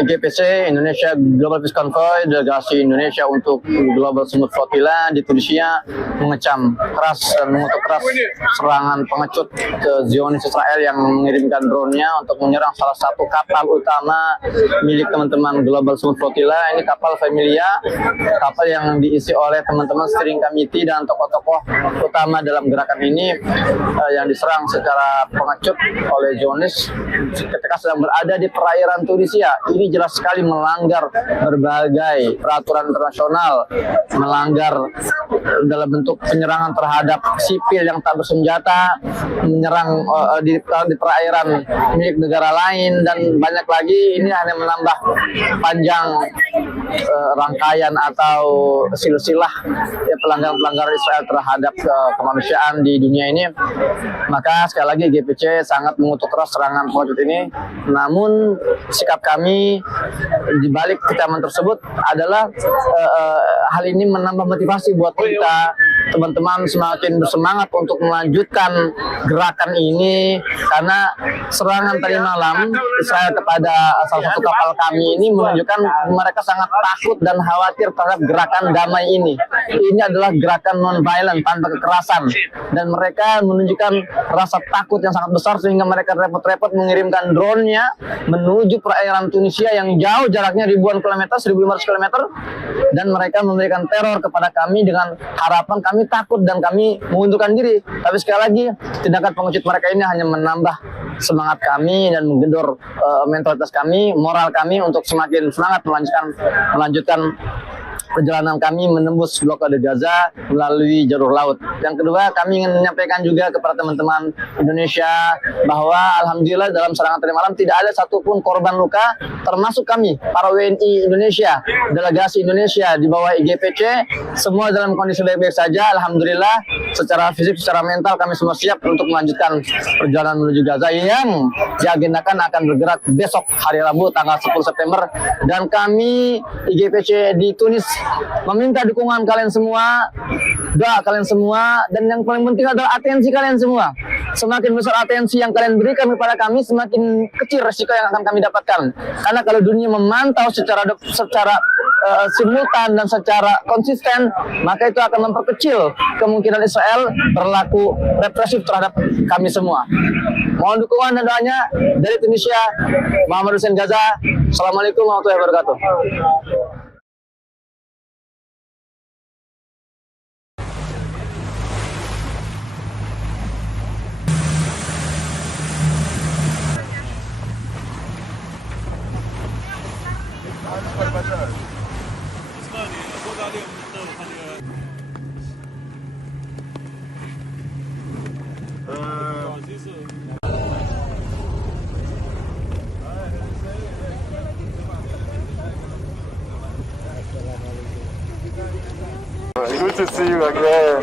IGPC Indonesia Global Peace Convoy, delegasi Indonesia untuk Global Smooth Flotilla di Tunisia mengecam keras dan mengutuk keras serangan pengecut ke Zionis Israel yang mengirimkan drone-nya untuk menyerang salah satu kapal utama milik teman-teman Global Smooth Flotilla. Ini kapal Familia, kapal yang diisi oleh teman-teman steering committee dan tokoh-tokoh utama dalam gerakan ini yang diserang secara pengecut oleh Zionis ketika sedang berada di perairan Tunisia. Ini jelas sekali melanggar berbagai peraturan internasional, melanggar dalam bentuk penyerangan terhadap sipil yang tak bersenjata, menyerang di perairan milik negara lain, dan banyak lagi. Ini hanya menambah panjang rangkaian atau silsilah ya, pelanggaran Israel terhadap kemanusiaan di dunia ini. Maka sekali lagi GPC sangat mengutuk keras serangan pengecut ini. Namun sikap kami di balik kecaman tersebut adalah hal ini menambah motivasi buat kita teman-teman semakin bersemangat untuk melanjutkan gerakan ini, karena serangan tadi malam Israel kepada salah satu kapal kami ini menunjukkan mereka sangat takut dan khawatir terhadap gerakan damai ini. Ini adalah gerakan non-violent tanpa kekerasan, dan mereka menunjukkan rasa takut yang sangat besar sehingga mereka repot-repot mengirimkan drone-nya menuju perairan Tunisia yang jauh, jaraknya ribuan kilometer, 1.500 kilometer, dan mereka memberikan teror kepada kami dengan harapan kami takut dan kami mengundurkan diri. Tapi sekali lagi, tindakan pengecut mereka ini hanya menambah semangat kami dan menggedor mentalitas kami, moral kami untuk semakin semangat melanjutkan perjalanan kami menembus blokade Gaza melalui jalur laut. Yang kedua, kami ingin menyampaikan juga kepada teman-teman Indonesia bahwa alhamdulillah dalam serangan tadi malam tidak ada satupun korban luka, termasuk kami, para WNI Indonesia, delegasi Indonesia di bawah IGPC, semua dalam kondisi baik-baik saja. Alhamdulillah, secara fisik, secara mental kami semua siap untuk melanjutkan perjalanan menuju Gaza yang diagendakan akan bergerak besok hari Rabu tanggal 10 September. Dan kami IGPC di Tunis meminta dukungan kalian semua, doa kalian semua, dan yang paling penting adalah atensi kalian semua. Semakin besar atensi yang kalian berikan kepada kami, semakin kecil resiko yang akan kami dapatkan. Karena kalau dunia memantau secara simultan dan secara konsisten, maka itu akan memperkecil kemungkinan Israel berlaku represif terhadap kami semua. Mohon dukungan dan doanya dari Tunisia, Muhammad Hussein Gaza. Assalamualaikum warahmatullahi wabarakatuh. Good to see you again.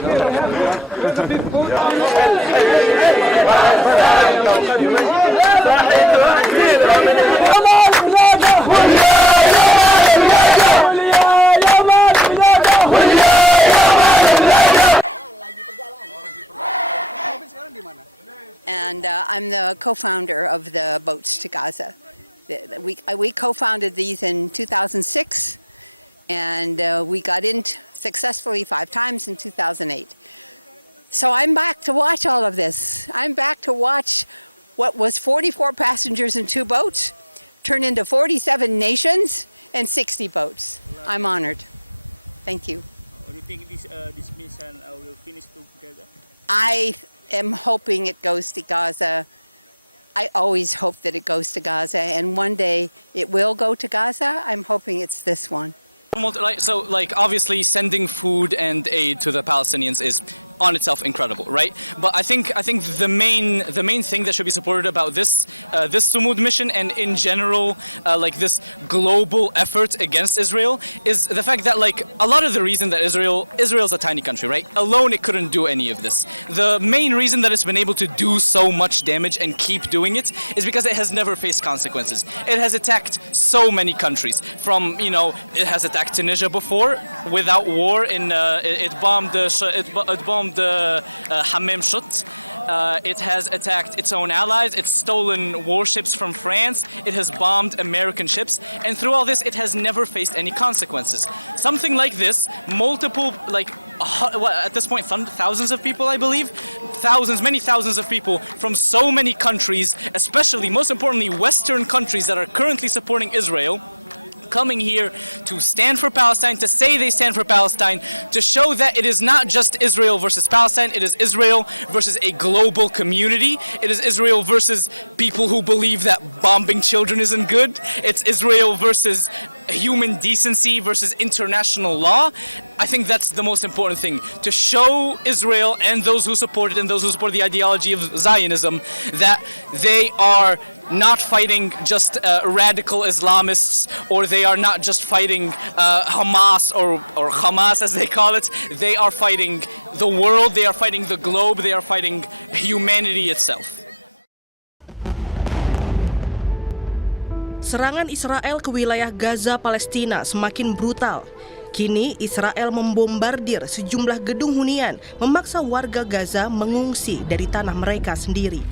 Serangan Israel ke wilayah Gaza, Palestina semakin brutal. Kini Israel membombardir sejumlah gedung hunian, memaksa warga Gaza mengungsi dari tanah mereka sendiri.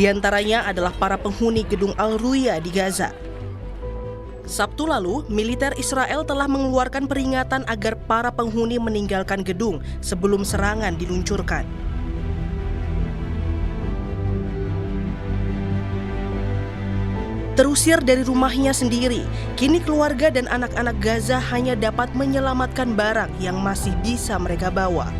Di antaranya adalah para penghuni gedung Al-Ruya di Gaza. Sabtu lalu, militer Israel telah mengeluarkan peringatan agar para penghuni meninggalkan gedung sebelum serangan diluncurkan. Terusir dari rumahnya sendiri, kini keluarga dan anak-anak Gaza hanya dapat menyelamatkan barang yang masih bisa mereka bawa.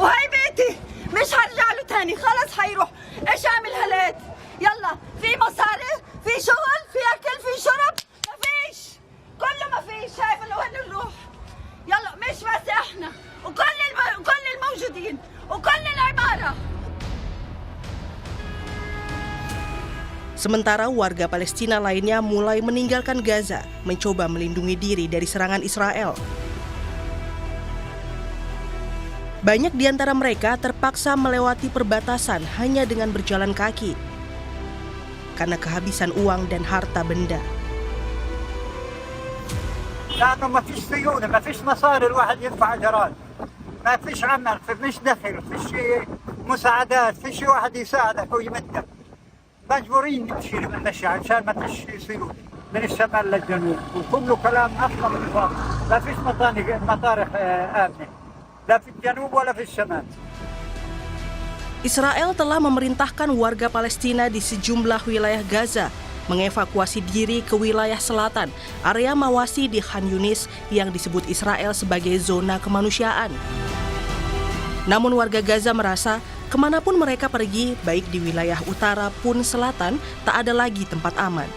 وهي بيتي مش هرجع له تاني خلص حيروح ايش اعمل هلات يلا في مصاري في شغل في اكل في شرب ما فيش كله ما فيش شايف انه وين نروح يلا مش بس احنا وكل الموجودين وكل العماره. Sementara warga Palestina lainnya mulai meninggalkan Gaza, mencoba melindungi diri dari serangan Israel. Banyak di antara mereka terpaksa melewati perbatasan hanya dengan berjalan kaki karena kehabisan uang dan harta benda. لأنه ما فيش سيولة ما فيش مصاري الواحد يدفع إيجارات ما فيش عمل فيش دخل فيش مساعدات فيش واحد يساعدك ويمدك مجبورين نمشي عشان ما فيش سيولة من الشمال للجنوب وكله كلام أصلا من الفاضي لا فيش مطارح آمنة لا في الجنوب ولا في الشمال. Israel telah memerintahkan warga Palestina di sejumlah wilayah Gaza mengevakuasi diri ke wilayah selatan, area Mawasi di Khan Yunis yang disebut Israel sebagai zona kemanusiaan. Namun warga Gaza merasa kemanapun mereka pergi, baik di wilayah utara pun selatan, tak ada lagi tempat aman.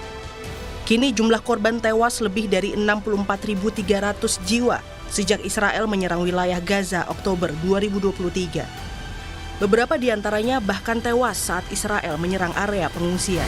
Kini jumlah korban tewas lebih dari 64.300 jiwa sejak Israel menyerang wilayah Gaza Oktober 2023. Beberapa di antaranya bahkan tewas saat Israel menyerang area pengungsian.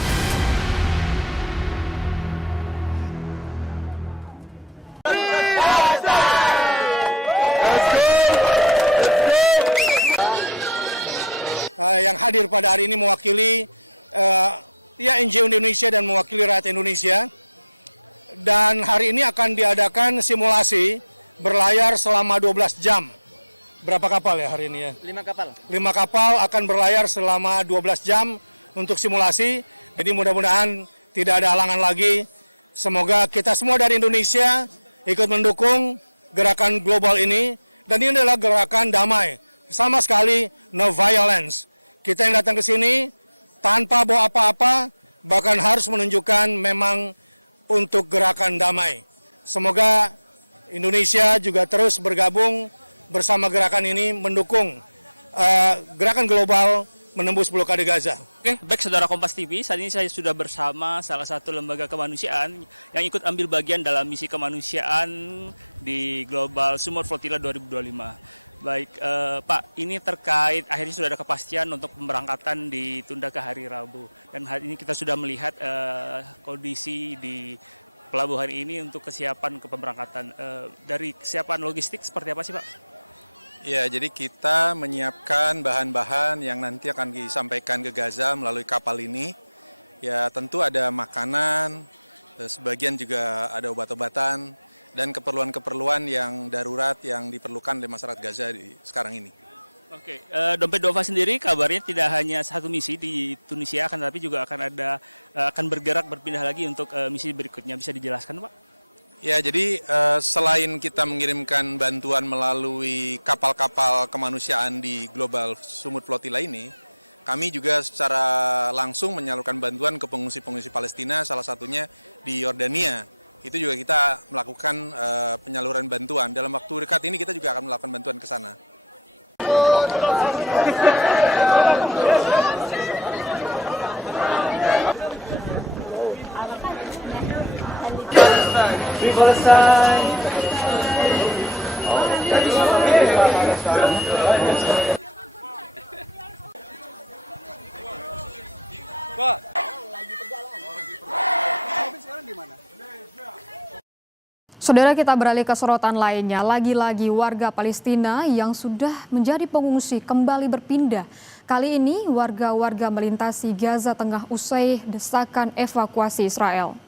Saudara, kita beralih ke sorotan lainnya. Lagi-lagi warga Palestina yang sudah menjadi pengungsi kembali berpindah. Kali ini warga-warga melintasi Gaza Tengah usai desakan evakuasi Israel.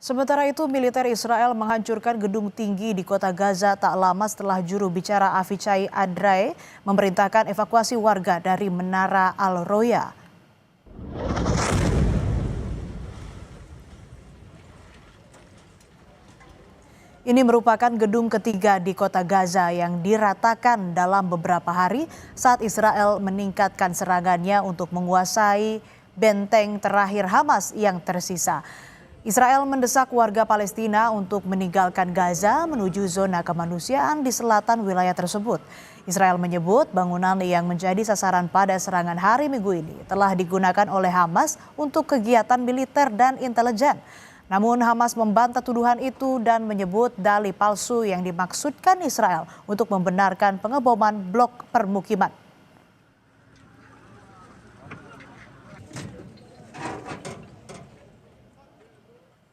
Sementara itu, militer Israel menghancurkan gedung tinggi di kota Gaza tak lama setelah juru bicara Avichai Adrae memerintahkan evakuasi warga dari Menara Al-Roya. Ini merupakan gedung ketiga di kota Gaza yang diratakan dalam beberapa hari saat Israel meningkatkan serangannya untuk menguasai benteng terakhir Hamas yang tersisa. Israel mendesak warga Palestina untuk meninggalkan Gaza menuju zona kemanusiaan di selatan wilayah tersebut. Israel menyebut bangunan yang menjadi sasaran pada serangan hari Minggu ini telah digunakan oleh Hamas untuk kegiatan militer dan intelijen. Namun Hamas membantah tuduhan itu dan menyebut dalih palsu yang dimaksudkan Israel untuk membenarkan pengeboman blok permukiman.